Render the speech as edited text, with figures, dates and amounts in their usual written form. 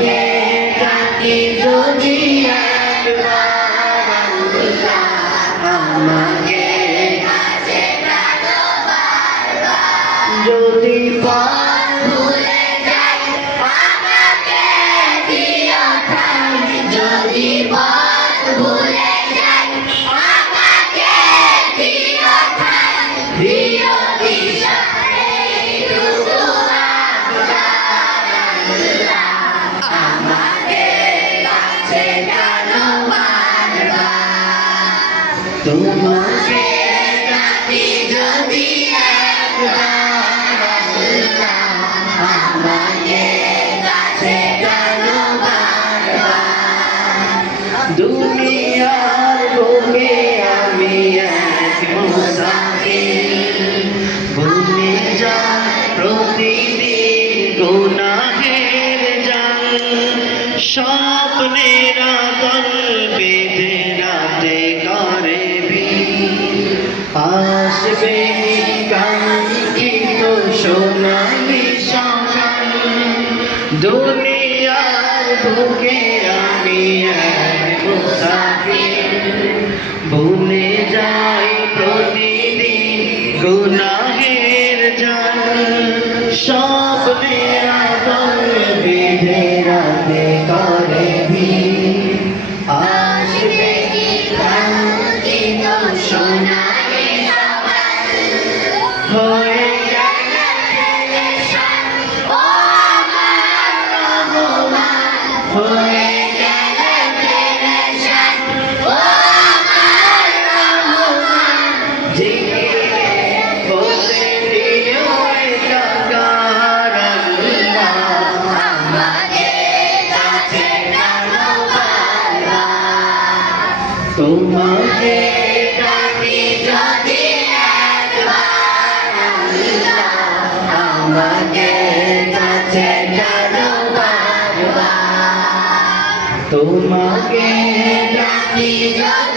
তোমাকে ডাকি যদি একবার আল্লাহ, আমাকে কাছে টানো বারবার। যদি পথ ভুলে যাই আমাকে দিও ঠাই, যদি পথ ভুলে যাই আমাকে দিও ঠাই, দিও দিশা এইটুকু আবদার আল্লাহ, আমাকে কাছে টানো বারবার। তোমাকে ডাকি যদি একবার আল্লাহ, আমাকে কাছে টানো বারবার। দুনিয়ার বুকে আমি এক মুসাফির, ভুলে যাই প্রতিদিন গুনাহের জাল। স্বপ্নের আদল বেঁধে রাতে করে ভিড়, আসবে কাঙ্ক্ষিত সোনালি সকাল। দুনিয়ার বুকে আমি এক মুসাফির, ভুলে যাই প্রতিদিন গুনাহের জাল। স্বপ্নের আদল বেঁধে রাতে করে ভিড়, আসবে কাঙ্ক্ষিত সোনালি সকাল। হয়ে গেলে পেরেশান ও আমার রহমান, হয়ে গেলে পেরেশান ও আমার রহমান। জিকিরে বলে দিও একাকার আল্লাহ, আমাকে কাছে টানো বারবার। তোমাকে ডাকি যদি একবার আল্লাহ, আমাকে কাছে টানো বারবার। তোমাকে ডাকি যদি